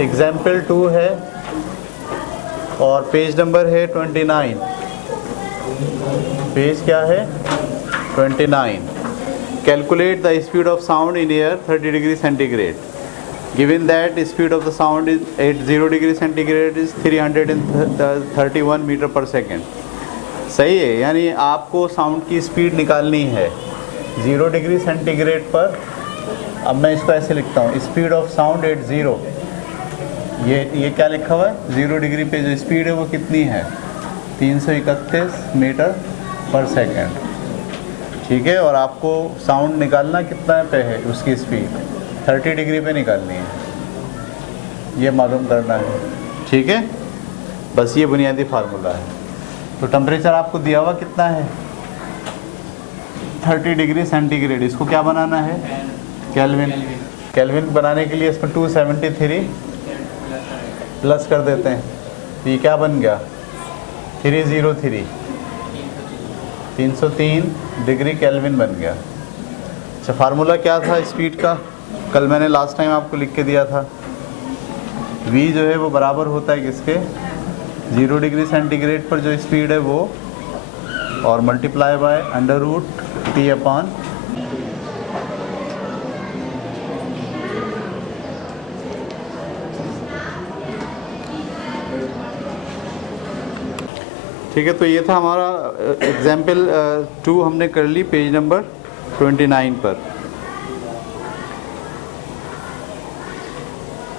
Example 2 है और page number है 29। पेज क्या है? 29। Calculate the speed of sound in air 30 degree centigrade. Given that speed of the sound is at 0 degree centigrade is 331 metre per second. सही है, यानी आपको साउंड की स्पीड निकालनी है 0 डिग्री सेंटीग्रेड पर। अब मैं इसको ऐसे लिखता हूँ, स्पीड ऑफ साउंड एट 0। ये क्या लिखा हुआ है? 0 डिग्री पे जो स्पीड है वो कितनी है? 331 मीटर पर सेकेंड। ठीक है, और आपको साउंड निकालना कितना पे है? उसकी स्पीड 30 डिग्री पे निकालनी है, ये मालूम करना है। ठीक है, बस ये बुनियादी फार्मूला है। तो टेम्परेचर आपको दिया हुआ कितना है? 30 डिग्री सेंटीग्रेड। इसको क्या बनाना है? केल्विन। केल्विन बनाने के लिए इसमें 273 प्लस कर देते हैं, तो ये क्या बन गया? 303 303 डिग्री केल्विन बन गया। अच्छा, फार्मूला क्या था स्पीड का? कल मैंने लास्ट टाइम आपको लिख के दिया था। v जो है वो बराबर होता है किसके? 0 डिग्री सेंटीग्रेड पर जो स्पीड है वो, और मल्टीप्लाई बाय √T/। ठीक है, तो ये था हमारा एग्जाम्पल 2 हमने कर ली पेज नंबर 29 पर।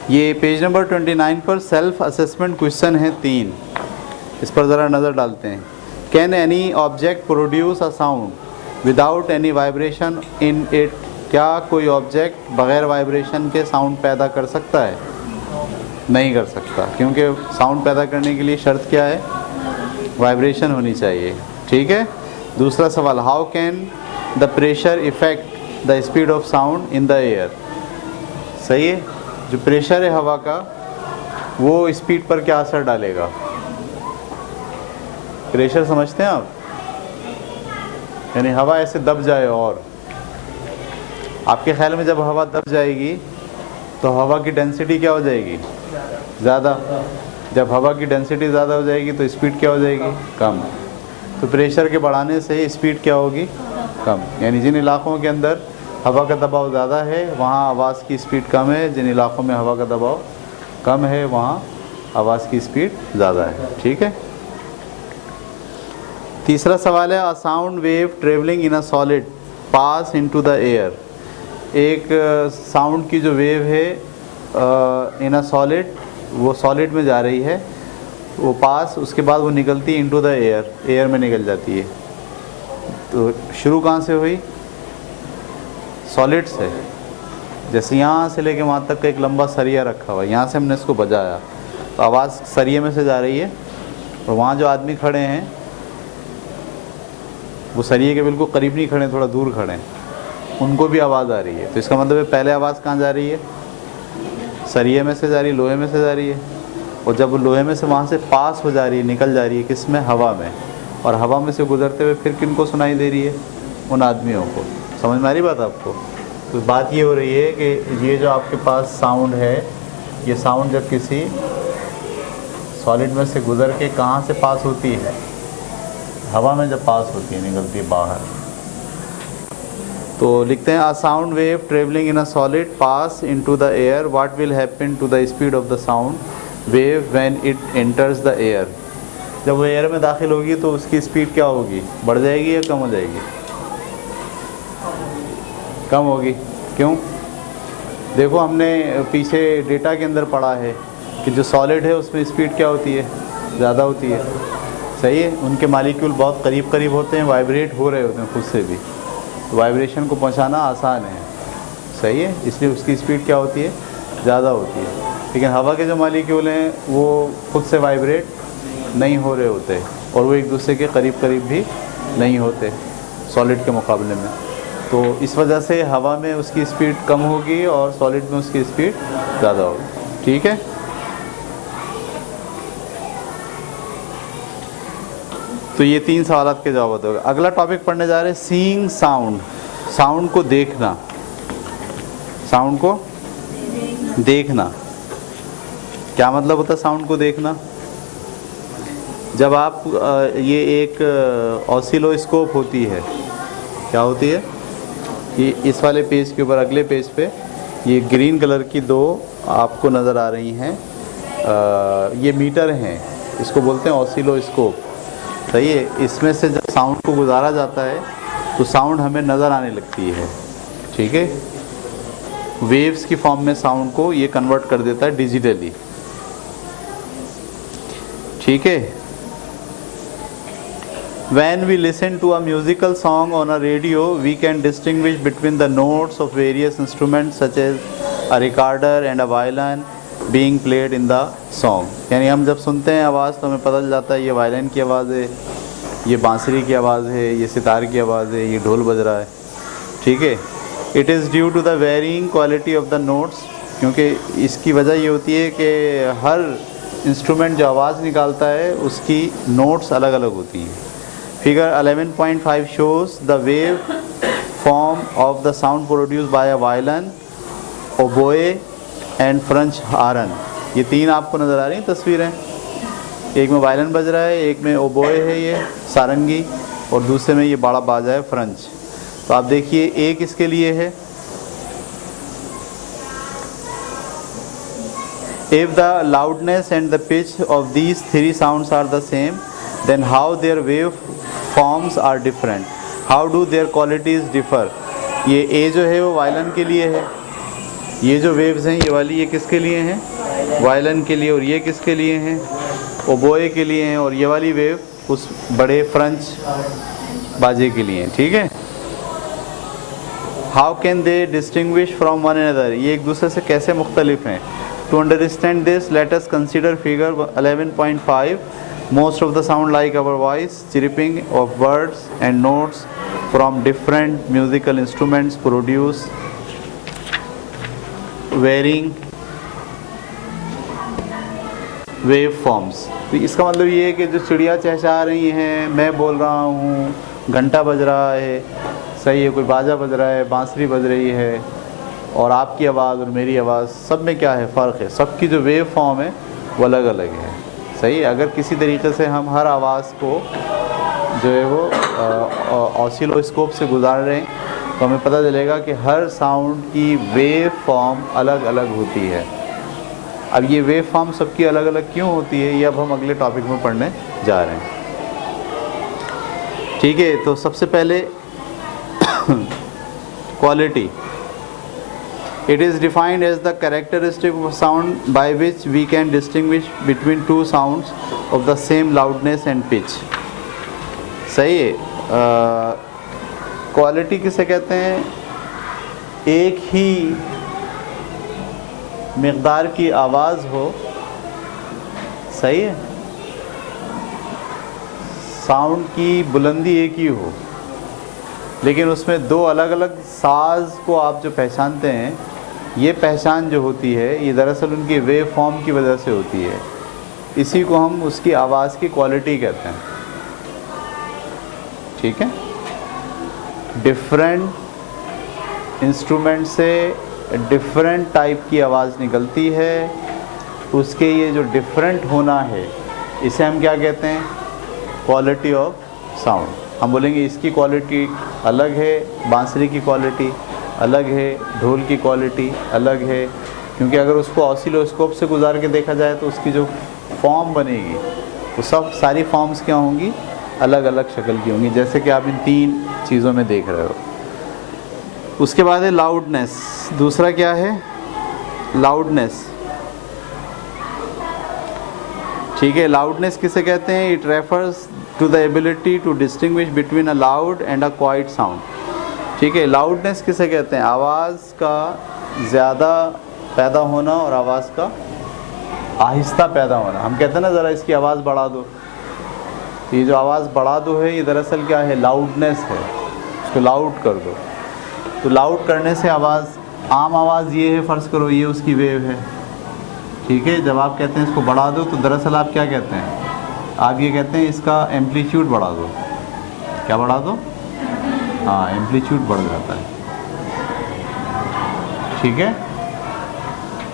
ये पेज नंबर 29 पर सेल्फ असेसमेंट क्वेश्चन है 3। इस पर ज़रा नज़र डालते हैं। Can any object produce a sound without any vibration in it? क्या कोई ऑब्जेक्ट बग़ैर वाइब्रेशन के साउंड पैदा कर सकता है? नहीं कर सकता, क्योंकि साउंड पैदा करने के लिए शर्त क्या है? वाइब्रेशन होनी चाहिए। ठीक है। दूसरा सवाल, how can the pressure effect the speed of sound in the air? सही है, जो प्रेशर है हवा का वो स्पीड पर क्या असर डालेगा? प्रेशर समझते हैं आप? यानी हवा ऐसे दब जाए, और आपके ख्याल में जब हवा दब जाएगी तो हवा की डेंसिटी क्या हो जाएगी? ज़्यादा। जब हवा की डेंसिटी ज़्यादा हो जाएगी तो स्पीड क्या हो जाएगी? कम। तो प्रेशर के बढ़ाने से स्पीड क्या होगी? कम। यानी जिन इलाक़ों के अंदर हवा का दबाव ज़्यादा है वहाँ आवाज़ की स्पीड कम है, जिन इलाक़ों में हवा का दबाव कम है वहाँ आवाज़ की स्पीड ज़्यादा है। ठीक है। तीसरा सवाल है, अ sound wave travelling in a solid pass into the air. एक साउंड की जो वेव है इन अ सॉलिड, वो सॉलिड में जा रही है, वो पास, उसके बाद वो निकलती है इनटू द एयर, एयर में निकल जाती है। तो शुरू कहाँ से हुई? सॉलिड से। जैसे यहाँ से लेके वहाँ तक का एक लंबा सरिया रखा हुआ है, यहाँ से हमने इसको बजाया तो आवाज़ सरिये में से जा रही है, और वहाँ जो आदमी खड़े हैं वो सरिये के बिल्कुल करीब नहीं खड़े, थोड़ा दूर खड़े हैं, उनको भी आवाज़ आ रही है। तो इसका मतलब है पहले आवाज़ कहाँ जा रही है? सरिये में से जा रही है, लोहे में से जा रही है, और जब वो लोहे में से वहाँ से पास हो जा रही है, निकल जा रही है किस में? हवा में। और हवा में से गुजरते हुए फिर किन को सुनाई दे रही है? उन आदमियों को। समझ में आ रही बात आपको? तो बात ये हो रही है कि ये जो आपके पास साउंड है, ये साउंड जब किसी सॉलिड में से गुजर के कहाँ से पास होती है? हवा में जब पास होती है, निकलती है बाहर। तो लिखते हैं, a sound wave travelling in a solid pass into the air, what will happen to the speed of the sound wave when it enters the air? जब वो एयर में दाखिल होगी तो उसकी स्पीड क्या होगी? बढ़ जाएगी या कम हो जाएगी? कम होगी। क्यों? देखो, हमने पीछे डेटा के अंदर पढ़ा है कि जो सॉलिड है उसमें स्पीड क्या होती है? ज़्यादा होती है। सही है, उनके मालिक्यूल बहुत करीब करीब होते हैं, वाइब्रेट हो रहे होते हैं खुद से भी, तो वाइब्रेशन को पहुंचाना आसान है। सही है, इसलिए उसकी स्पीड क्या होती है? ज़्यादा होती है। लेकिन हवा के जो मालिक्यूल हैं वो खुद से वाइब्रेट नहीं हो रहे होते, और वो एक दूसरे के करीब करीब भी नहीं होते सॉलिड के मुकाबले में। तो इस वजह से हवा में उसकी स्पीड कम होगी और सॉलिड में उसकी स्पीड ज़्यादा होगी। ठीक है। तो ये 3 सवालात के जवाब होगा। अगला टॉपिक पढ़ने जा रहे हैं, सीइंग साउंड। साउंड को देखना, साउंड को देखना। क्या मतलब होता है साउंड को देखना? जब आप ये एक ऑसिलोस्कोप होती है, क्या होती है? ये इस वाले पेज के ऊपर, अगले पेज पे ये ग्रीन कलर की दो आपको नज़र आ रही हैं, ये मीटर हैं, इसको बोलते हैं ऑसिलोस्कोप। सही है। इसमें से जब साउंड को गुजारा जाता है तो साउंड हमें नज़र आने लगती है। ठीक है, वेव्स की फॉर्म में साउंड को ये कन्वर्ट कर देता है डिजिटली। ठीक है। When we listen to a musical song on a radio, we can distinguish between the notes of various instruments such as a recorder and a violin being played in the song. यानी हम जब सुनते हैं आवाज़ तो हमें पता चल जाता है ये वायलिन की आवाज़ है, ये बांसुरी की आवाज़ है, ये सितार की आवाज़ है, ये ढोल बज रहा है। ठीक है। It is due to the varying quality of the notes, क्योंकि इसकी वजह ये होती है कि हर इंस्ट्रूमेंट जो आवाज़ निकालता है उसकी नोट्स अलग अलग होती हैं। Figure 11.5 shows the wave form of the sound produced by a violin, oboe and French horn. ये तीन आपको नज़र आ रही हैं तस्वीरें। एक में वायलिन बज रहा है, एक में ओबोए है ये सारंगी, और दूसरे में ये बड़ा बाजा है फ्रेंच। तो आप देखिए एक इसके लिए है, if the loudness and the pitch of these three sounds are the same, then how their wave forms are different, how do their qualities differ। ये ए जो है वो वायलिन के लिए है, ये जो वेव्स हैं ये वाली ये किसके लिए हैं? वायलिन के लिए। और ये किसके लिए हैं? ओबोए के लिए हैं। और ये वाली वेव उस बड़े फ्रेंच बाजे के लिए हैं। ठीक है। How can they distinguish from one another, ये एक दूसरे से कैसे मुख्तलिफ हैं? To understand this let us consider figure 11.5। Most of the sound like our voice, chirping of birds and notes from different musical instruments produce varying wave forms। तो इसका मतलब ये है कि जो चिड़िया चहचहा रही हैं, मैं बोल रहा हूँ, घंटा बज रहा है, सही है, कोई बाजा बज रहा है, बांसुरी बज रही है, और आपकी आवाज़ और मेरी आवाज़, सब में क्या है? फ़र्क है। सबकी जो वेव फॉर्म है वो अलग अलग है। सही है। अगर किसी तरीके से हम हर आवाज़ को जो है वो ऑसिलोस्कोप से गुजार रहे हैं तो हमें पता चलेगा कि हर साउंड की वेव फॉर्म अलग अलग होती है। अब ये वेव फॉर्म सबकी अलग अलग क्यों होती है, ये अब हम अगले टॉपिक में पढ़ने जा रहे हैं। ठीक है। तो सबसे पहले quality. It is defined as the characteristic of sound by which we can distinguish between two sounds of the same loudness and pitch। सही है। क्वालिटी किसे कहते हैं? एक ही मिक़दार की आवाज़ हो, सही है, साउंड की बुलंदी एक ही हो, लेकिन उसमें दो अलग अलग साज को आप जो पहचानते हैं, ये पहचान जो होती है ये दरअसल उनकी वेव फॉर्म की वजह से होती है। इसी को हम उसकी आवाज़ की क्वालिटी कहते हैं। ठीक है। डिफरेंट इंस्ट्रूमेंट से डिफरेंट टाइप की आवाज़ निकलती है, उसके ये जो डिफरेंट होना है इसे हम क्या कहते हैं? Quality of sound. हम बोलेंगे इसकी क्वालिटी अलग है, बांसुरी की क्वालिटी अलग है, ढोल की क्वालिटी अलग है, क्योंकि अगर उसको ऑसिलोस्कोप से गुजार के देखा जाए तो उसकी जो फॉर्म बनेगी वो सब सारी फॉर्म्स क्या होंगी? अलग अलग शक्ल की होंगी, जैसे कि आप इन तीन चीज़ों में देख रहे हो। उसके बाद है लाउडनेस। दूसरा क्या है? लाउडनेस। ठीक है। लाउडनेस किसे कहते हैं? It refers to the ability to distinguish between a loud and a quiet sound. ठीक है। लाउडनेस किसे कहते हैं? आवाज़ का ज़्यादा पैदा होना और आवाज़ का आहिस्ता पैदा होना। हम कहते हैं ना ज़रा इसकी आवाज़ बढ़ा दो, ये जो आवाज़ बढ़ा दो है ये दरअसल क्या है? लाउडनेस है। इसको लाउड कर दो। तो लाउड करने से आवाज़, आम आवाज़ ये है, फ़र्ज़ करो ये उसकी वेव है। ठीक है। जब आप कहते हैं इसको बढ़ा दो तो दरअसल आप क्या कहते हैं? आप ये कहते हैं इसका एम्पलीट्यूड बढ़ा दो। क्या बढ़ा दो? हाँ, एम्पलीट्यूड बढ़ जाता है। ठीक है।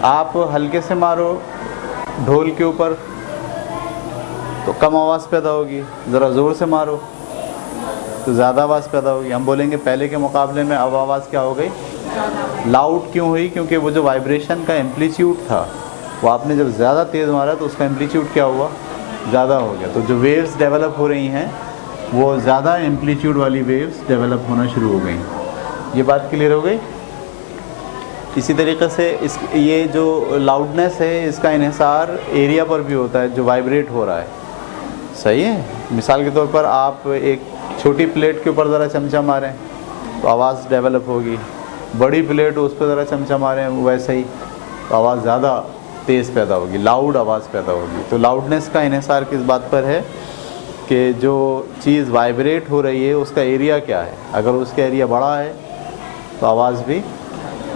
आप हल्के से मारो ढोल के ऊपर तो कम आवाज़ पैदा होगी, ज़रा ज़ोर से मारो तो ज़्यादा आवाज़ पैदा होगी। हम बोलेंगे पहले के मुकाबले में अब आवाज़ क्या हो गई, लाउड क्यों हुई, क्योंकि वो जो वाइब्रेशन का एम्पलीट्यूड था वो आपने जब ज़्यादा तेज़ मारा तो उसका एम्पलीट्यूड क्या हुआ, ज़्यादा हो गया। तो जो वेव्स डेवलप हो रही हैं वो ज़्यादा एम्पलीट्यूड वाली वेव्स डेवलप होना शुरू हो गई। ये बात क्लियर हो गई। इसी तरीके से ये जो लाउडनेस है इसका इन्हिसार एरिया पर भी होता है जो वाइब्रेट हो रहा है, सही है। मिसाल के तौर पर आप एक छोटी प्लेट के ऊपर ज़रा चमचा मारें तो आवाज़ डेवलप होगी, बड़ी प्लेट उस पर ज़रा चमचा मारें वैसे ही तो आवाज़ ज़्यादा तेज़ पैदा होगी, लाउड आवाज़ पैदा होगी। तो लाउडनेस का इन्हिसार किस बात पर है कि जो चीज़ वाइब्रेट हो रही है उसका एरिया क्या है। अगर उसका एरिया बड़ा है तो आवाज़ भी,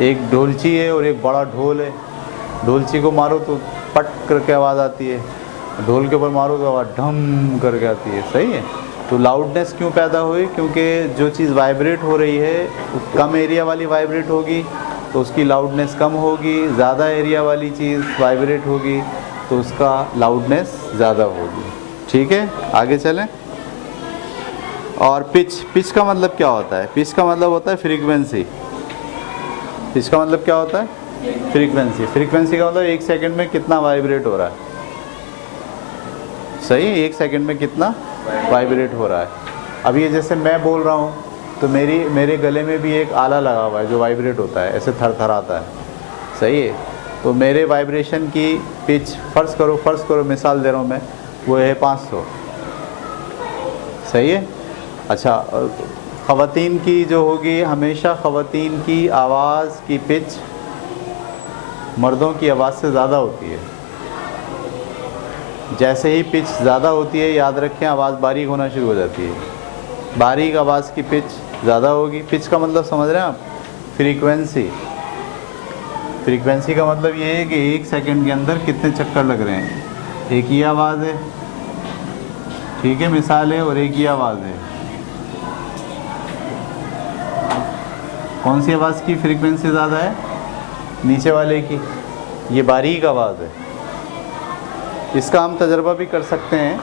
एक ढोलची है और एक बड़ा ढोल है, ढोलची को मारो तो पट करके आवाज़ आती है, ढोल के ऊपर मारो तो आवाज़ ढम करके आती है, सही है। तो लाउडनेस क्यों पैदा हुई, क्योंकि जो चीज़ वाइब्रेट हो रही है कम एरिया वाली वाइब्रेट होगी तो उसकी लाउडनेस कम होगी, ज़्यादा एरिया वाली चीज़ वाइब्रेट होगी तो उसका लाउडनेस ज़्यादा होगी। ठीक है, आगे चलें। और पिच का मतलब क्या होता है, पिच का मतलब होता है फ्रीक्वेंसी। पिच का मतलब क्या होता है, फ्रीक्वेंसी का मतलब एक सेकंड में कितना वाइब्रेट हो रहा है, सही है, एक सेकंड में कितना वाइब्रेट हो रहा है। अब ये जैसे मैं बोल रहा हूँ तो मेरे गले में भी एक आला लगा हुआ है जो वाइब्रेट होता है, ऐसे थरथराता है, सही है। तो मेरे वाइब्रेशन की पिच फ़र्ज़ करो मिसाल दे रहा हूँ मैं, वो है 500, सही है। अच्छा, ख़वातीन की जो होगी, हमेशा ख़वातीन की आवाज़ की पिच मर्दों की आवाज़ से ज़्यादा होती है। जैसे ही पिच ज़्यादा होती है, याद रखें, आवाज़ बारीक होना शुरू हो जाती है। बारीक आवाज़ की पिच ज़्यादा होगी। पिच का मतलब समझ रहे हैं आप, फ्रीक्वेंसी का मतलब ये है कि एक सेकंड के अंदर कितने चक्कर लग रहे हैं। एक ही आवाज़ है, ठीक है, मिसाल है, और एक ही आवाज़ है। कौन सी आवाज़ की फ्रीक्वेंसी ज़्यादा है, नीचे वाले की, ये बारीक आवाज़ है। इसका हम तजर्बा भी कर सकते हैं,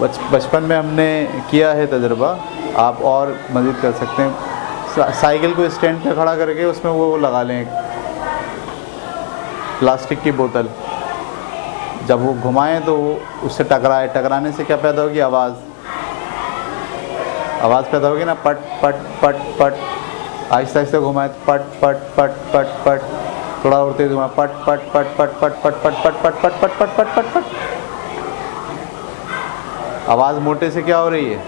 बचपन में हमने किया है तजर्बा, आप और मज़ीद कर सकते हैं। साइकिल को स्टैंड पे खड़ा करके उसमें वो लगा लें प्लास्टिक की बोतल, जब वो घुमाएं तो वो उससे टकराने से क्या पैदा होगी, आवाज़ पैदा होगी ना, पट पट पट पट। आहिस्ता आहिस्ता घुमाएं तो पट पट पट पट पट, थोड़ा और तेज घुमाएं, पट पट पट पट पट पट पट पट पट पट पट पट पट पट पट। आवाज़ मोटे से क्या हो रही है,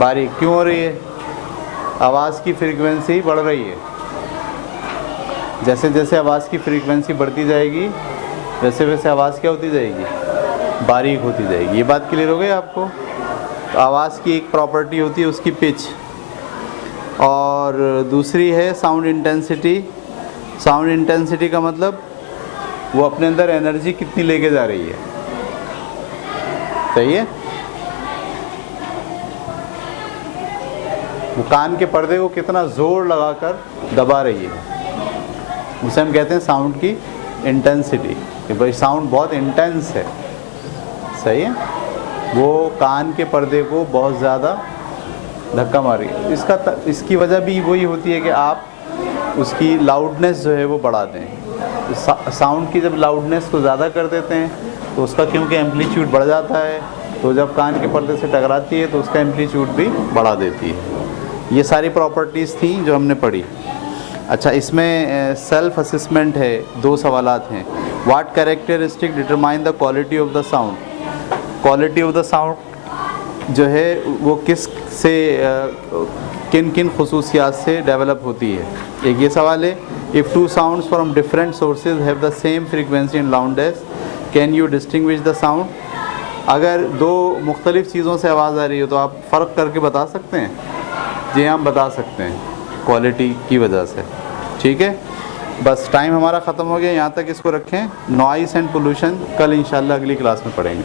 बारीक क्यों हो रही है, आवाज़ की फ्रीक्वेंसी बढ़ रही है। जैसे जैसे आवाज़ की फ्रीक्वेंसी बढ़ती जाएगी वैसे वैसे आवाज़ क्या होती जाएगी, बारीक होती जाएगी। ये बात क्लियर हो गई आपको। तो आवाज़ की एक प्रॉपर्टी होती है उसकी पिच, और दूसरी है साउंड इंटेंसिटी। साउंड इंटेंसिटी का मतलब वो अपने अंदर एनर्जी कितनी लेके जा रही है, सही है। वो कान के पर्दे को कितना ज़ोर लगाकर दबा रही है, उसे हम कहते हैं साउंड की इंटेंसिटी, कि भाई साउंड बहुत इंटेंस है, सही है। वो कान के पर्दे को बहुत ज़्यादा धक्का मार रही है। इसकी वजह भी वही होती है कि आप उसकी लाउडनेस जो है वो बढ़ा दें। साउंड की जब लाउडनेस को ज़्यादा कर देते हैं तो उसका क्योंकि एम्पलीट्यूड बढ़ जाता है, तो जब कान के पर्दे से टकराती है तो उसका एम्पलीट्यूड भी बढ़ा देती है। ये सारी प्रॉपर्टीज़ थी जो हमने पढ़ी। अच्छा, इसमें सेल्फ असेसमेंट है, 2 सवालात हैं। What characteristic determine the quality of the sound. Quality of the sound जो है वो किन किन खसूसियात से डेवलप होती है, एक ये सवाल है। If 2 sounds from different sources have the same frequency and loudness, can you distinguish the sound. अगर 2 मुख्तलिफ़ चीज़ों से आवाज़ आ रही है तो आप फ़र्क करके बता सकते हैं। जी हम बता सकते हैं, क्वालिटी की वजह से, ठीक है। बस टाइम हमारा ख़त्म हो गया, यहाँ तक इसको रखें। नॉइस एंड पोल्यूशन कल इंशाल्लाह अगली क्लास में पढ़ेंगे।